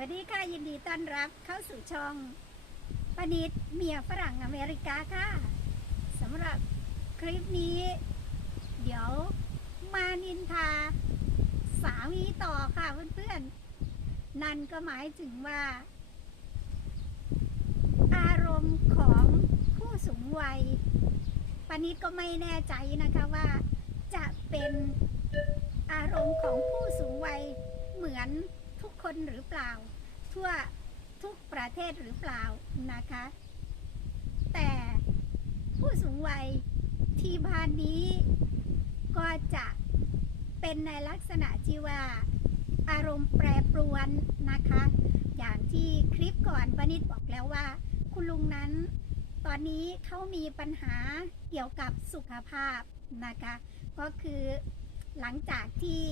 วัสดีค่ะ ยินดีต้อนรับเข้าสู่ช่องปนิดเมียฝรั่งอเมริกาค่ะสำหรับคลิปนี้ เดี๋ยวมานินทา สามีต่อค่ะเพื่อนๆ นั่นก็หมายถึงว่า อารมณ์ของผู้สูงวัยปนิดก็ไม่แน่ใจนะคะว่า จะเป็นอารมณ์ของผู้สูงวัยเหมือน ทุกคนหรือเปล่า ทั่วทุกประเทศหรือเปล่านะคะ แต่ผู้สูงวัยที่บ้านนี้ก็จะเป็นในลักษณะที่ว่าอารมณ์แปรปรวนนะคะ อย่างที่คลิปก่อนปนิดบอกแล้วว่า คุณลุงนั้น ตอนนี้เขามีปัญหาเกี่ยวกับสุขภาพนะคะ ก็คือหลังจากที่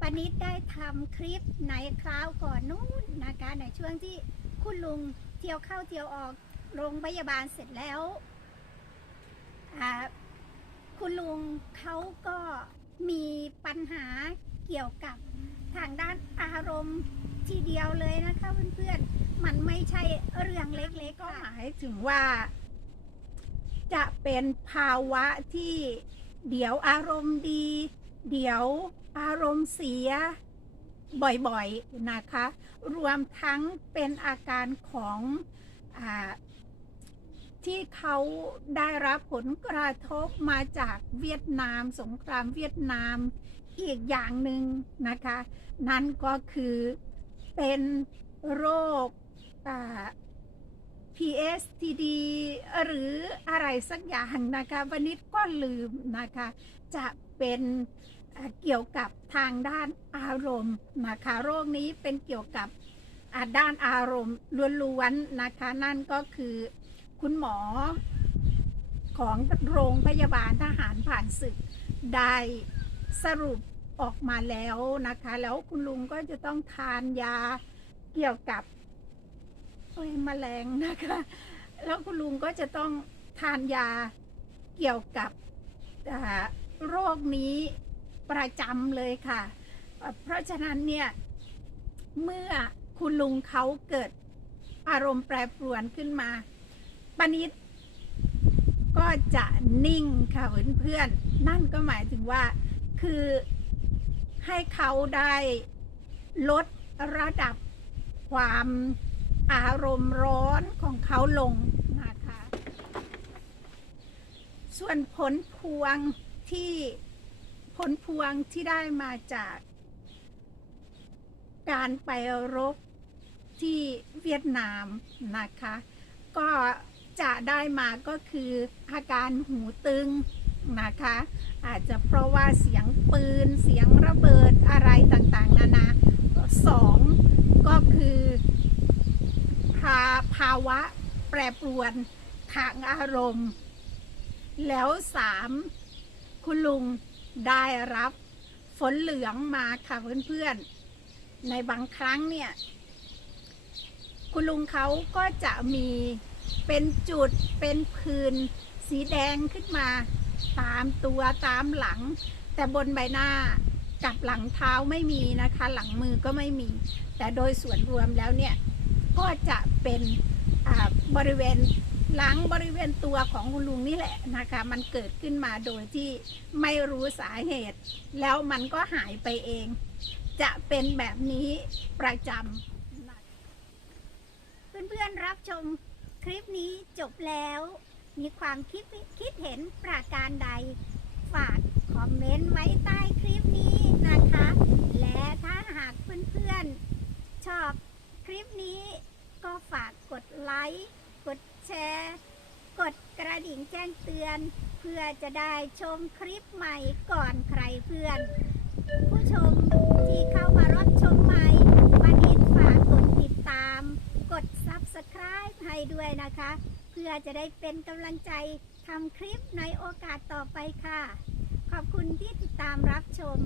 ปนิดได้ทำคลิปในคราวก่อนนู้นนะคะในช่วงที่คุณลุงเที่ยวเข้าเที่ยวออกโรงพยาบาลเสร็จแล้ว คุณลุงเขาก็มีปัญหาเกี่ยวกับทางด้านอารมณ์ทีเดียวเลยนะคะเพื่อนๆ มันไม่ใช่เรื่องเล็กๆก็หมายถึงว่า จะเป็นภาวะที่เดี๋ยวอารมณ์ดี เดี๋ยวอารมณ์เสียบ่อยๆนะคะ รวมทั้งเป็นอาการของอที่เขาได้รับผลกระทบมาจากเวียดนาม สงครามเวียดนามอีกอย่างหนึ่งนะคะ นั่นก็คือเป็นโรค PSTD หรืออะไรสักอย่างนะคะวันนี้ก็ลืมนะคะ จะเป็นเกี่ยวกับทางด้านอารมณ์นะคะโรคนี้เป็นเกี่ยวกับด้านอารมณ์ล้วนๆนะคะ นั่นก็คือคุณหมอของโรงพยาบาลทหารผ่านศึกได้สรุปออกมาแล้วนะคะ แล้วคุณลุงก็จะต้องทานยาเกี่ยวกับโอ้ยแมลงนะคะ แล้วคุณลุงก็จะต้องทานยาเกี่ยวกับ โรคนี้ประจำเลยค่ะ เพราะฉะนั้นเนี่ย เมื่อคุณลุงเขาเกิดอารมณ์แปรปรวนขึ้นมาปานิดก็จะนิ่งค่ะเพื่อนๆนั่นก็หมายถึงว่าคือให้เขาได้ลดระดับความอารมณ์ร้อนของเขาลงนะคะ ส่วนผลพวง ที่ผลพวงที่ได้มาจากการไปรบที่เวียดนามนะคะ ก็จะได้มาก็คืออาการหูตึงนะคะ อาจจะเพราะว่าเสียงปืนเสียงระเบิดอะไรต่างๆ นานาสองก็คือภาภาวะแปรปรวนทางอารมณ์ แล้วสาม คุณลุงได้รับฝนเหลืองมาค่ะเพื่อนๆ ในบางครั้งเนี่ย คุณลุงเขาก็จะมีเป็นจุดเป็นพื้นสีแดงขึ้นมา ตามตัวตามหลัง แต่บนใบหน้ากับหลังเท้าไม่มีนะคะ หลังมือก็ไม่มี แต่โดยส่วนรวมแล้วเนี่ย ก็จะเป็นบริเวณ หลังบริเวณตัวของคุณลุงนี่แหละนะคะ มันเกิดขึ้นมาโดยที่ไม่รู้สาเหตุ แล้วมันก็หายไปเอง จะเป็นแบบนี้ประจำเพื่อนๆรับชมคลิปนี้จบแล้ว มีความคิดคิดเห็นประการใด ฝากคอมเมนต์ไว้ใต้คลิปนี้นะคะ และถ้าหากเพื่อนๆชอบคลิปนี้ก็ฝากกดไลค์กด แชร์ กดกระดิ่งแจ้งเตือน เพื่อจะได้ชมคลิปใหม่ก่อนใครเพื่อน ผู้ชมที่เข้ามารับชมใหม่วันนี้ฝากกดติดตาม กด subscribe ให้ด้วยนะคะ เพื่อจะได้เป็นกำลังใจทำคลิปในโอกาสต่อไปค่ะ ขอบคุณที่ติดตามรับชม